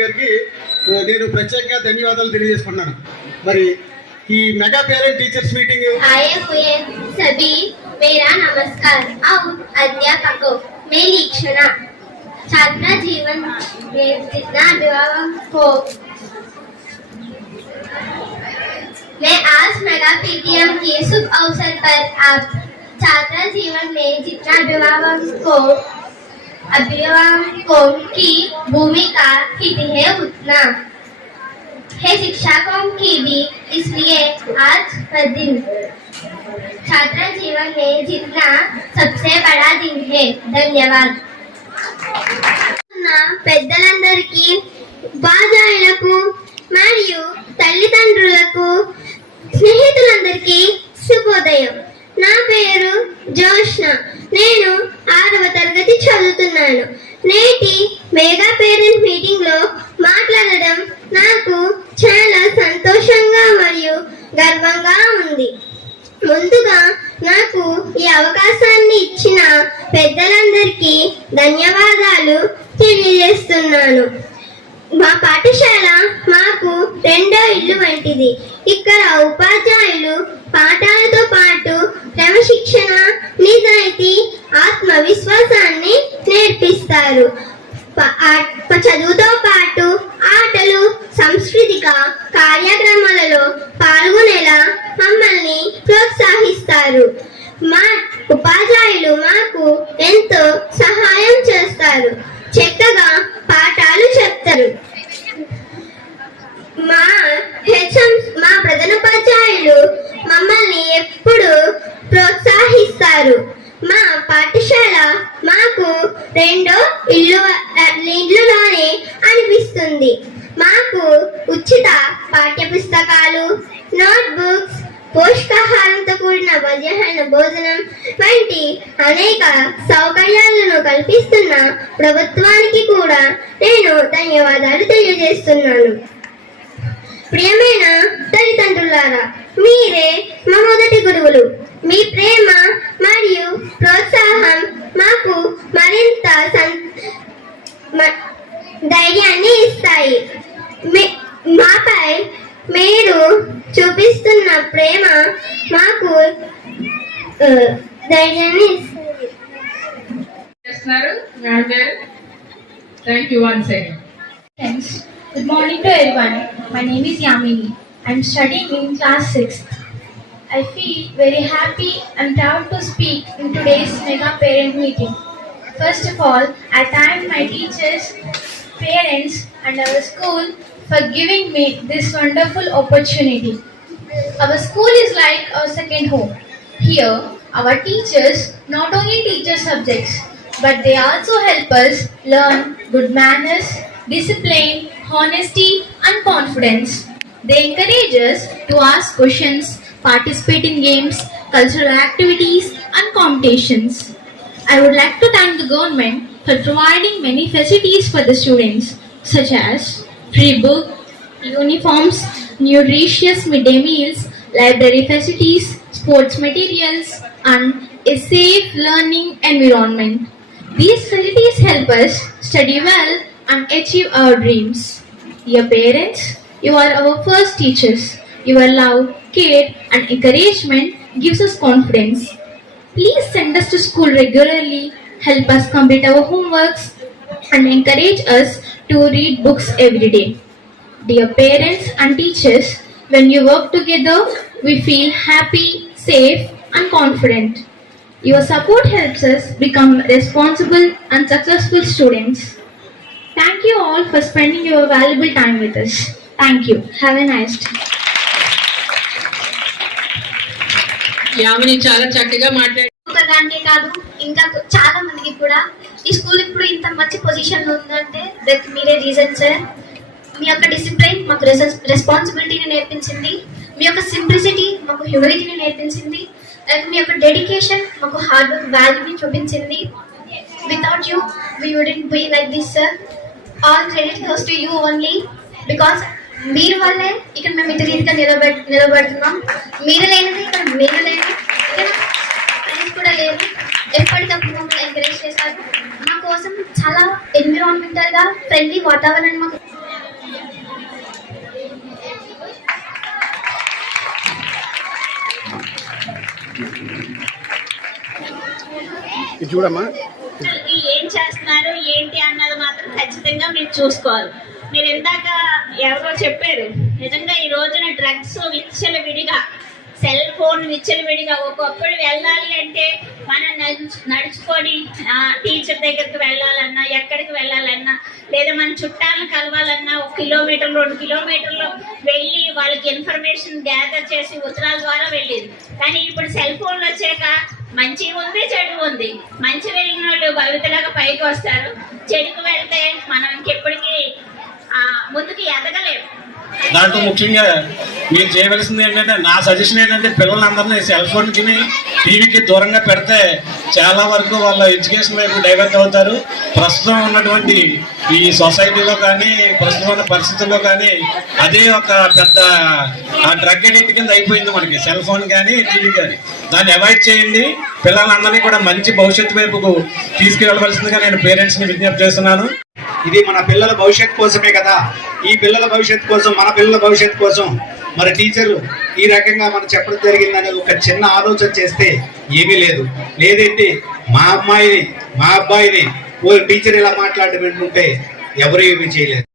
గారికి నేను ప్రత్యేకంగా ధన్యవాదాలు తెలియజేసుకున్నాను. మరి ఈ మెగా పేరెంట్ టీचर्स मीटिंग आए हुए सभी मेरा नमस्कार। अब अध्यापकों मैं लीक्षणा छात्र जीवन में जितना अभिभावक हो मैं आज मेगा पीटीएम के शुभ अवसर पर आप छात्र जीवन में जितना अभिभावकों की भूमिका कितनी है उतना है शिक्षकों की भी, इसलिए आज का दिन छात्र जीवन में जितना सबसे बड़ा दिन है। धन्यवाद। పెద్దలందరికీ ఉపాధ్యాయులకు మరియు తల్లిదండ్రులకు స్నేహితులందరికీ శుభోదయం. నా పేరు జోష్న. నేను 6వ తరగతి చదువుతున్నాను. నేటి మెగా పేరెంట్ మీటింగ్ లో మాట్లాడడం నాకు చాలా సంతోషంగా మరియు గర్వంగా ఉంది. ముందుగా నాకు ఈ అవకాశాన్ని ఇచ్చిన పెద్దలందరికీ ధన్యవాదాలు తెలియజేస్తున్నాను. మా పాఠశాల మాకు రెండో ఇల్లు వంటిది. ఇక్కడ ఉపాధ్యాయులు పాఠాలతో పాటు క్రమశిక్షణ, నిజాయితీ, ఆత్మవిశ్వాసాన్ని నేర్పిస్తారు. చదువుతో పాటు ఆటలు, సాంస్కృతిక కార్యక్రమాలలో పాల్గొనేలా మమ్మల్ని ప్రోత్సహిస్తారు. మా ఉపాధ్యాయులు మాకు ఎంతో సహాయం చేస్తారు, చక్కగా పాఠాలు చెప్తారు. మా ప్రధానోపాధ్యాయులు మమ్మల్ని ఎప్పుడు ప్రోత్సహిస్తారు. మా పాఠశాల మాకు రెండో ఇల్లులోనే అనిపిస్తుంది. మాకు ఉచిత పాఠ్య పుస్తకాలు, నోట్బుక్స్, పోషకాహారంతో కూడిన మధ్యాహ్న భోజనం వంటి అనేక సౌకర్యాలను కల్పిస్తున్న ప్రభుత్వానికి కూడా నేను ధన్యవాదాలు తెలియజేస్తున్నాను. ప్రియమైన తల్లిదండ్రులారా, మీరే మా మొదటి గురువులు. మీ ప్రేమ మరియు ప్రోత్సాహం మాకు మరింత ధైర్యాన్ని ఇస్తాయి. మాపై మీరు చూపిస్తున్న ప్రేమ మాకు ధైర్యాన్ని ఇస్తారు. Thank you once again. Friends, good morning to everyone. My name is Yamini. I am studying in class 6th. I feel very happy and proud to speak in today's mega parent meeting. First of all, I thank my teachers, parents and our school for giving me this wonderful opportunity. Our school is like our second home. Here, our teachers not only teach us subjects, but they also help us learn good manners, discipline, honesty and confidence. They encourage us to ask questions, participate in games, cultural activities and competitions. I would like to thank the government for providing many facilities for the students, such as free book, uniforms, nutritious midday meals, library facilities, sports materials and a safe learning environment. These facilities help us study well and achieve our dreams. Dear parents, you are our first teachers. Your love, care and encouragement gives us confidence. Please send us to school regularly, help us complete our homeworks and encourage us to read books every day. Dear parents and teachers, when you work together, we feel happy, safe and confident. Your support helps us become responsible and successful students. Thank you all for spending your valuable time with us. Thank you. Have a nice day. Yamini చాలా చక్కగా మాట్లాడి ఒకదానికే కాదు, ఇంకా చాలా మందికి కూడా ఈ school ఇప్పుడు ఇంత మంచి పొజిషన్ లో ఉందంటే దానికి మీరే రీజన్ సార్. మీ యొక్క డిసిప్లిన్ మాకు రెస్పాన్సిబిలిటీని నేర్పించింది. మీ యొక్క సింప్లిసిటీ మాకు హ్యూమిలిటీని నేర్పించింది. మీ యొక్క డెడికేషన్ మాకు హార్డ్ వర్క్ వాల్యూని చూపించింది. Without you we wouldn't be like this sir. All credit goes to you only. Because మీరు వల్లే ఇక్కడ మేము ఇంత రీతిగా నిలబడుతున్నాం. మీరు లేనిది ఇక్కడ మీరు లేదు, ఫ్రెండ్స్ కూడా లేరు. ఎప్పటికప్పుడు మమ్మల్ని ఎంకరేజ్ చేశారు. మా కోసం చాలా గా ఫ్రెండ్లీ వాతావరణం మాకు ఇది చూడమ్మా. ఏం చేస్తున్నారు ఏంటి అన్నది మాత్రం ఖచ్చితంగా మీరు చూసుకోవాలి. మీరు ఇందాక ఎవరో చెప్పారు, నిజంగా ఈ రోజున డ్రగ్స్ విచ్చలవిడిగా, సెల్ ఫోన్ విచ్చలవిడిగా. ఒకప్పుడు వెళ్ళాలి అంటే మనం నడుచుకొని టీచర్ దగ్గరికి వెళ్ళాలన్నా, ఎక్కడికి వెళ్ళాలన్నా, లేదా మన చుట్టాలను కలవాలన్నా 1 కిలోమీటర్ 2 కిలోమీటర్లు వెళ్ళి వాళ్ళకి ఇన్ఫర్మేషన్ గ్యాదర్ చేసి ఉత్తరాల ద్వారా వెళ్ళేది. కానీ ఇప్పుడు సెల్ ఫోన్లు వచ్చాక మంచి ఉంది, చెడు ఉంది. మంచి వెళ్ళిన వాళ్ళు భవితలాగా పైకి వస్తారు, చెడుకు వెళ్తే మనం ఇంకెప్పటికీ ముందుకు ఎదగలేము. దాంట్లో ముఖ్యంగా మీరు చేయవలసింది ఏంటంటే, నా సజెషన్ ఏంటంటే, పిల్లలందరినీ సెల్ ఫోన్కి టీవీకి దూరంగా పెడితే చాలా వరకు వాళ్ళ ఎడ్యుకేషన్ వైపు డైవర్ట్ అవుతారు. ప్రస్తుతం ఉన్నటువంటి ఈ సొసైటీలో కానీ, ప్రస్తుతం ఉన్న పరిస్థితుల్లో కానీ అదే ఒక పెద్ద డ్రగ్ ఎడిక్ట్ కింద అయిపోయింది మనకి, సెల్ ఫోన్ కానీ టీవీ కానీ. దాన్ని అవాయిడ్ చేయండి. పిల్లలందరినీ కూడా మంచి భవిష్యత్తు వైపుకు తీసుకెళ్ళవలసిందిగా నేను పేరెంట్స్ని విజ్ఞప్తి చేస్తున్నాను. ఇది మన పిల్లల భవిష్యత్తు కోసమే కదా. ఈ పిల్లల భవిష్యత్తు కోసం, మన పిల్లల భవిష్యత్తు కోసం మరి టీచరు ఈ రకంగా మనం చెప్పడం జరిగిందని ఒక చిన్న ఆలోచన చేస్తే ఏమీ లేదు. లేదంటే మా అబ్బాయిని ఓ టీచర్ ఇలా మాట్లాడడం వింటుంటే ఎవరు ఏమీ చేయలేదు.